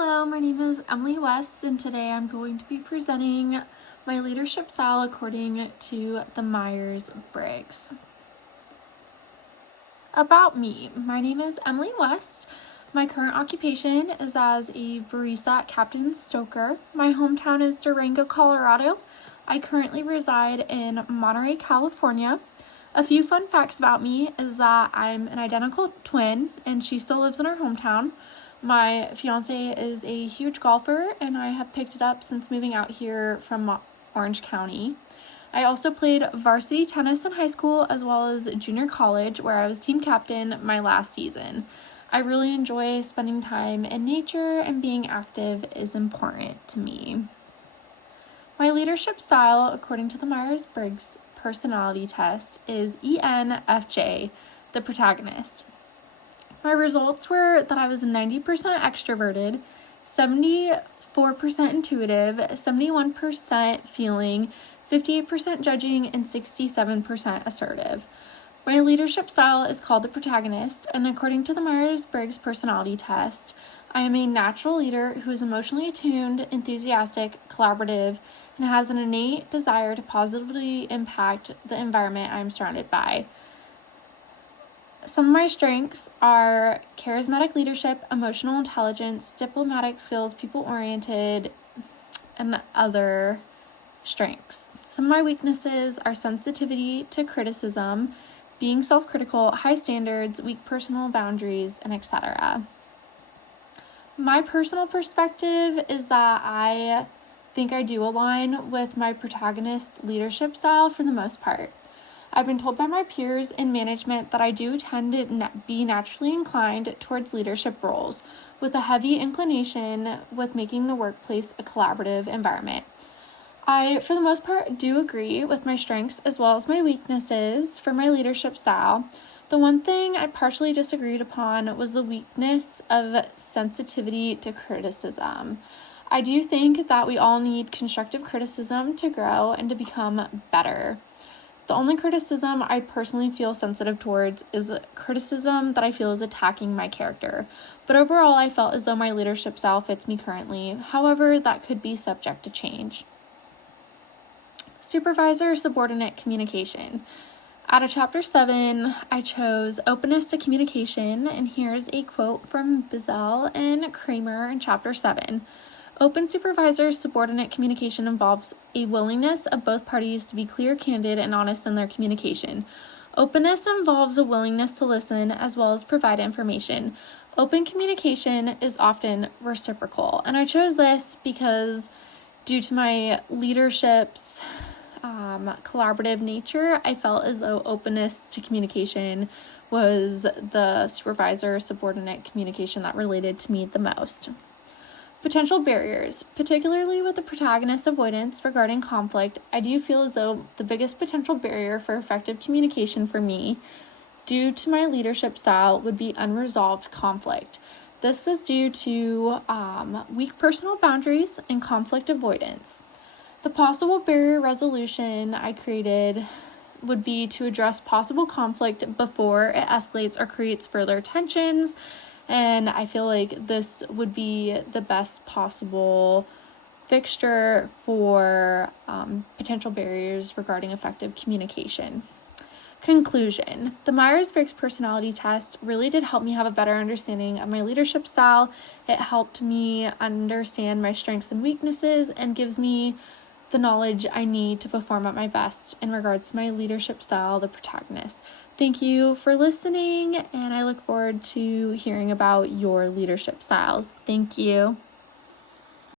Hello, my name is Emily West, and today I'm going to be presenting my leadership style according to the Myers-Briggs. About me, my name is Emily West. My current occupation is as a barista at Captain Stoker. My hometown is Durango, Colorado. I currently reside in Monterey, California. A few fun facts about me is that I'm an identical twin, and she still lives in her hometown. My fiance is a huge golfer, and I have picked it up since moving out here from Orange County. I also played varsity tennis in high school as well as junior college, where I was team captain my last season. I really enjoy spending time in nature, and being active is important to me. My leadership style, according to the Myers-Briggs personality test, is ENFJ, the protagonist. My results were that I was 90% extroverted, 74% intuitive, 71% feeling, 58% judging, and 67% assertive. My leadership style is called the protagonist, and according to the Myers-Briggs personality test, I am a natural leader who is emotionally attuned, enthusiastic, collaborative, and has an innate desire to positively impact the environment I am surrounded by. Some of my strengths are charismatic leadership, emotional intelligence, diplomatic skills, people-oriented, and other strengths. Some of my weaknesses are sensitivity to criticism, being self-critical, high standards, weak personal boundaries, and etc. My personal perspective is that I think I do align with my protagonist's leadership style for the most part. I've been told by my peers in management that I do tend to be naturally inclined towards leadership roles, with a heavy inclination with making the workplace a collaborative environment. I, for the most part, do agree with my strengths as well as my weaknesses for my leadership style. The one thing I partially disagreed upon was the weakness of sensitivity to criticism. I do think that we all need constructive criticism to grow and to become better. The only criticism I personally feel sensitive towards is the criticism that I feel is attacking my character. But overall, I felt as though my leadership style fits me currently. However, that could be subject to change. Supervisor-subordinate communication. Out of Chapter 7, I chose openness to communication, and here's a quote from Bizel and Kramer in Chapter 7. Open supervisor-subordinate communication involves a willingness of both parties to be clear, candid, and honest in their communication. Openness involves a willingness to listen as well as provide information. Open communication is often reciprocal, and I chose this because due to my leadership's collaborative nature, I felt as though openness to communication was the supervisor-subordinate communication that related to me the most. Potential barriers, particularly with the protagonist's avoidance regarding conflict, I do feel as though the biggest potential barrier for effective communication for me, due to my leadership style, would be unresolved conflict. This is due to weak personal boundaries and conflict avoidance. The possible barrier resolution I created would be to address possible conflict before it escalates or creates further tensions. And I feel like this would be the best possible fixture for potential barriers regarding effective communication. Conclusion. The Myers-Briggs personality test really did help me have a better understanding of my leadership style. It helped me understand my strengths and weaknesses and gives me the knowledge I need to perform at my best in regards to my leadership style, the protagonist. Thank you for listening, and I look forward to hearing about your leadership styles. Thank you.